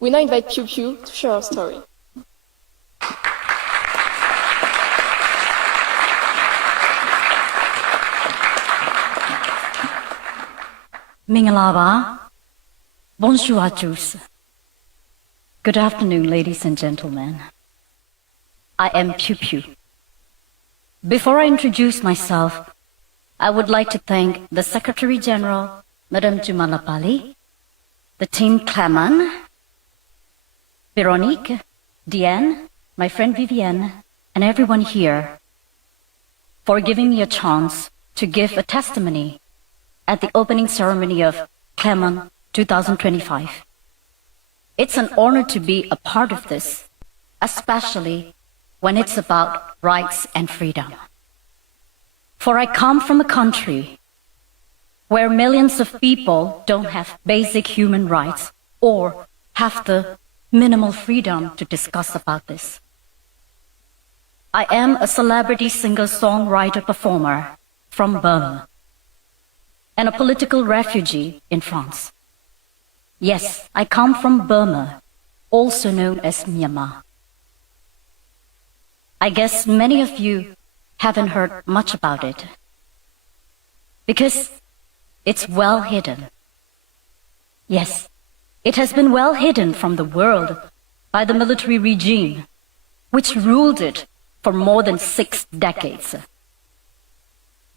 We now invite Piu Piu to share her story. မင်္ဂလာပါ Bonjour à tous. Good afternoon, ladies and gentlemen. I am Piu Piu. Before I introduce myself, I would like to thank the Secretary General, Madame Jumalapali, the team Clement, Veronique, Diane, my friend Vivienne, and everyone here for giving me a chance to give a testimony at the opening ceremony of Clement 2025. It's an honor to be a part of this, especially when it's about rights and freedom. For I come from a country where millions of people don't have basic human rights or have the minimal freedom to discuss about this. I am a celebrity singer-songwriter-performer from Burma and a political refugee in France. Yes, I come from Burma, also known as Myanmar. I guess many of you haven't heard much about it because it's well hidden. Yes, it has been well hidden from the world by the military regime, which ruled it for more than 6 decades.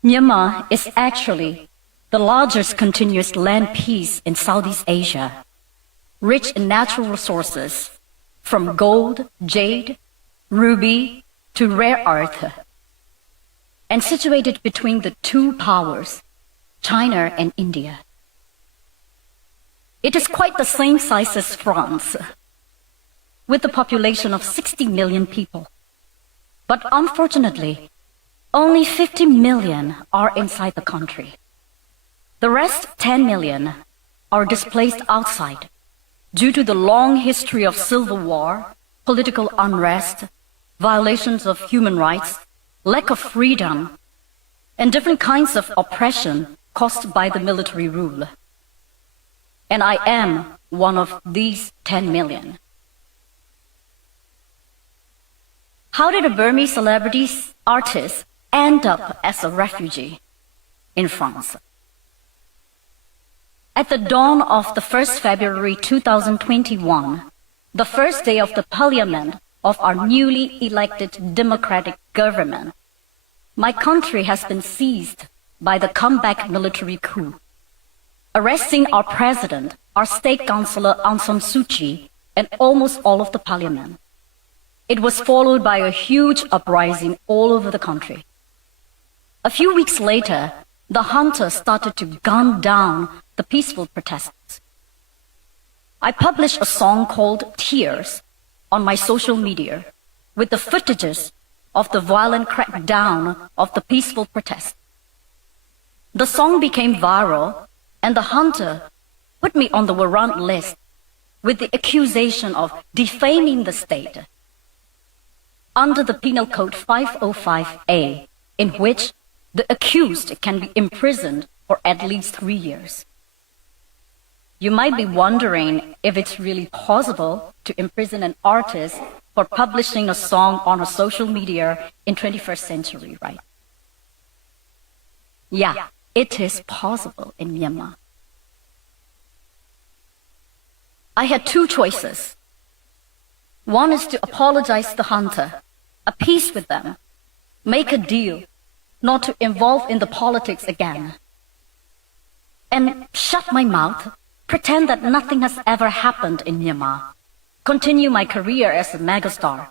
Myanmar is actually the largest continuous land piece in Southeast Asia, rich in natural resources, from gold, jade, ruby, to rare earth, and situated between the two powers, China and India. It is quite the same size as France, with a population of 60 million people. But unfortunately, only 50 million are inside the country. The rest 10 million are displaced outside due to the long history of civil war, political unrest, violations of human rights, lack of freedom, and different kinds of oppression caused by the military rule. And I am one of these 10 million. How did a Burmese celebrity artist end up as a refugee in France? At the dawn of the 1st February 2021, the first day of the parliament of our newly elected democratic government, my country has been seized by the comeback military coup, arresting our president, our state councillor Aung San Suu Kyi, and almost all of the parliament. It was followed by a huge uprising all over the country. A few weeks later, the hunters started to gun down the peaceful protesters. I published a song called Tears on my social media with the footages of the violent crackdown of the peaceful protest. The song became viral, and the hunter put me on the warrant list with the accusation of defaming the state under the Penal Code 505A, in which the accused can be imprisoned for at least 3 years. You might be wondering if it's really possible to imprison an artist for publishing a song on a social media in 21st century, right? Yeah, it is possible in Myanmar. I had 2 choices. One is to apologize to the hunter, appease with them, make a deal, not to involve in the politics again, and shut my mouth, pretend that nothing has ever happened in Myanmar, continue my career as a megastar,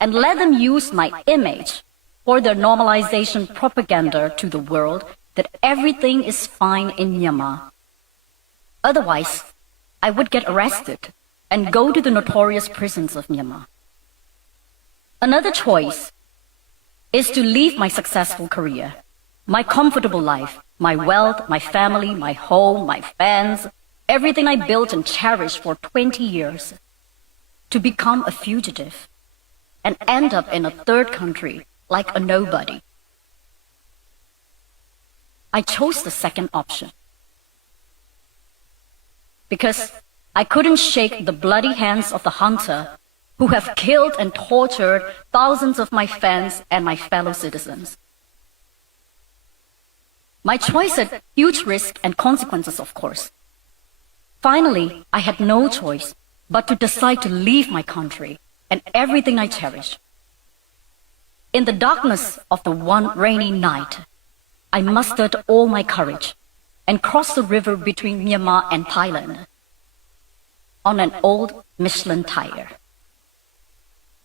and let them use my image for their normalization propaganda to the world that everything is fine in Myanmar. Otherwise, I would get arrested and go to the notorious prisons of Myanmar. Another choice is to leave my successful career, my comfortable life, my wealth, my family, my home, my fans, everything I built and cherished for 20 years, to become a fugitive and end up in a third country like a nobody. I chose the second option because I couldn't shake the bloody hands of the hunter who have killed and tortured thousands of my fans and my fellow citizens. My choice had huge risk and consequences, of course. Finally, I had no choice but to decide to leave my country and everything I cherish. In the darkness of the one rainy night, I mustered all my courage and crossed the river between Myanmar and Thailand on an old Michelin tire.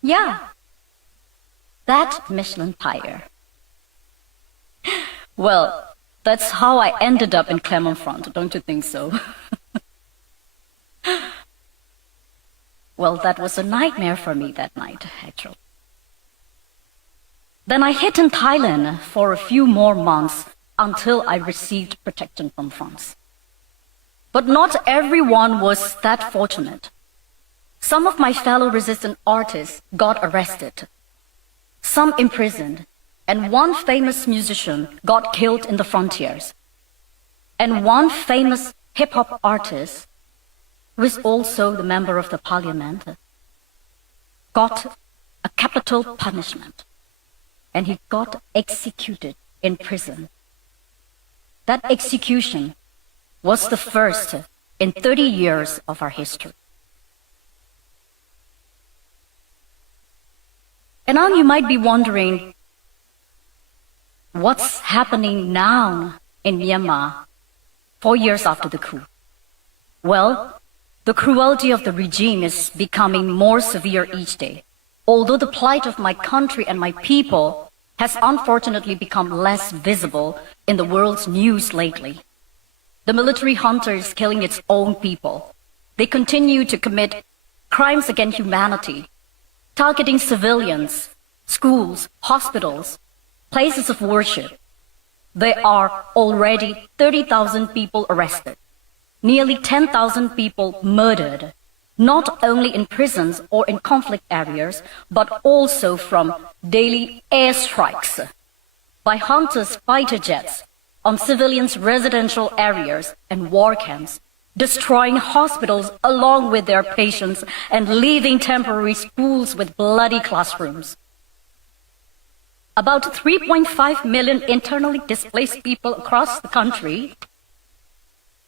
Yeah, that Michelin tire. Well, that's how I ended up in Clermont-Ferrand, don't you think so? Well, that was a nightmare for me that night, actually. Then I hid in Thailand for a few more months until I received protection from France. But not everyone was that fortunate. Some of my fellow resistant artists got arrested, some imprisoned, and one famous musician got killed in the frontiers. And one famous hip-hop artist, who is also the member of the parliament, got a capital punishment, and he got executed in prison. That execution was the first in 30 years of our history. And now you might be wondering, what's happening now in Myanmar 4 years after the coup? Well, the cruelty of the regime is becoming more severe each day, although the plight of my country and my people has unfortunately become less visible in the world's news lately. The military junta is killing its own people. They continue to commit crimes against humanity, targeting civilians, schools, hospitals, places of worship. There are already 30,000 people arrested, nearly 10,000 people murdered, not only in prisons or in conflict areas, but also from daily airstrikes by hunters' fighter jets on civilians' residential areas and war camps, destroying hospitals along with their patients and leaving temporary schools with bloody classrooms. About 3.5 million internally displaced people across the country,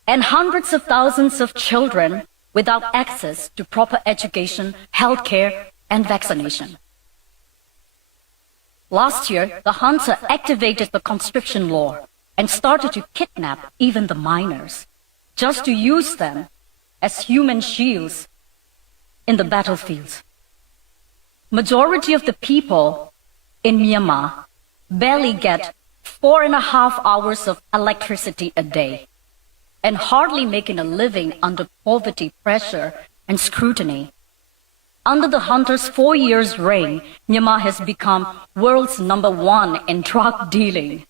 and hundreds of thousands of children without access to proper education, healthcare, and vaccination. Last year, the junta activated the conscription law and started to kidnap even the minors, just to use them as human shields in the battlefields. Majority of the people in Myanmar barely get 4.5 hours of electricity a day and hardly making a living under poverty pressure and scrutiny. Under the junta's 4 years' reign, Myanmar has become world's #1 in drug dealing.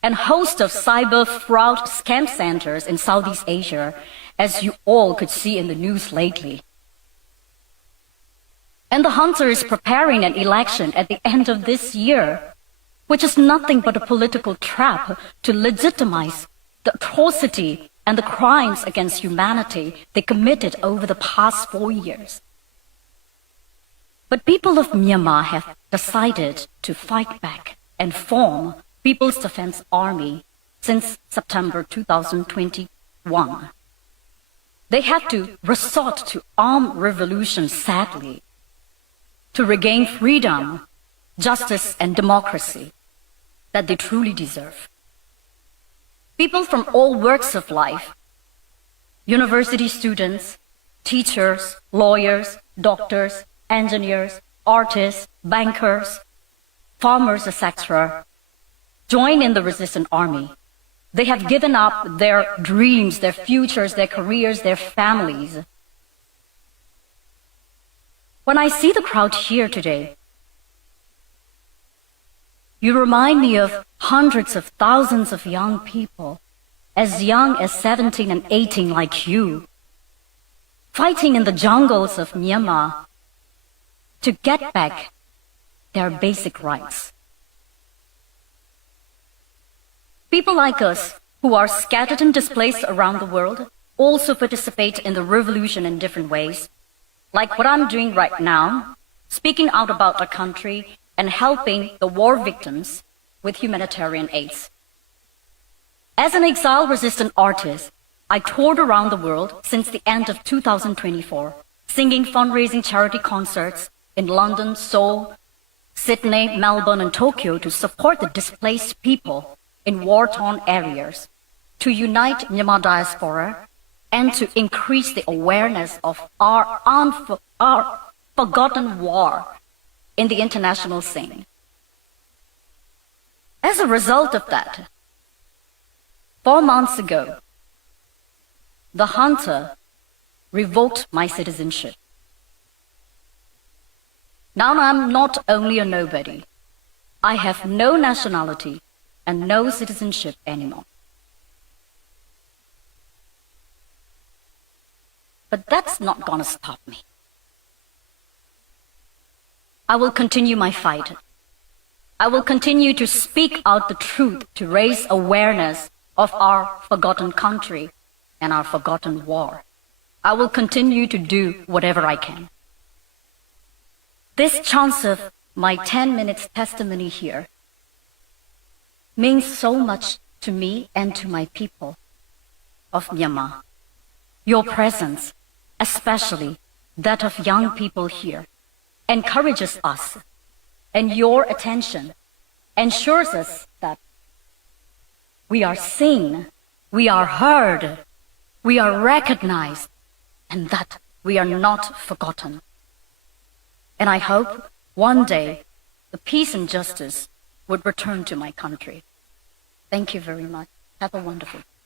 And host of cyber fraud scam centers in Southeast Asia, as you all could see in the news lately. And the junta is preparing an election at the end of this year, which is nothing but a political trap to legitimize the atrocity and the crimes against humanity they committed over the past 4 years. But people of Myanmar have decided to fight back and form People's Defense Army since September 2021. They had to resort to armed revolution, sadly, to regain freedom, justice, and democracy that they truly deserve. People from all walks of life, university students, teachers, lawyers, doctors, engineers, artists, bankers, farmers, etc., join in the resistant army. They have given up their dreams, their futures, their careers, their families. When I see the crowd here today, you remind me of hundreds of thousands of young people, as young as 17 and 18 like you, fighting in the jungles of Myanmar to get back their basic rights. People like us, who are scattered and displaced around the world, also participate in the revolution in different ways, like what I'm doing right now, speaking out about our country and helping the war victims with humanitarian aids. As an exile-resistant artist, I toured around the world since the end of 2024, singing fundraising charity concerts in London, Seoul, Sydney, Melbourne, and Tokyo to support the displaced people in war-torn areas, to unite Myanmar diaspora, and to increase the awareness of our forgotten war in the international scene. As a result of that, 4 months ago, the junta revoked my citizenship. Now I'm not only a nobody, I have no nationality and no citizenship anymore. But that's not gonna stop me. I will continue my fight. I will continue to speak out the truth to raise awareness of our forgotten country and our forgotten war. I will continue to do whatever I can. This chance of my 10 minutes testimony here means so much to me and to my people of Myanmar. Your presence, especially that of young people here, encourages us, and your attention ensures us that we are seen, we are heard, we are recognized, and that we are not forgotten. And I hope one day the peace and justice would return to my country. Thank you very much. Have a wonderful day.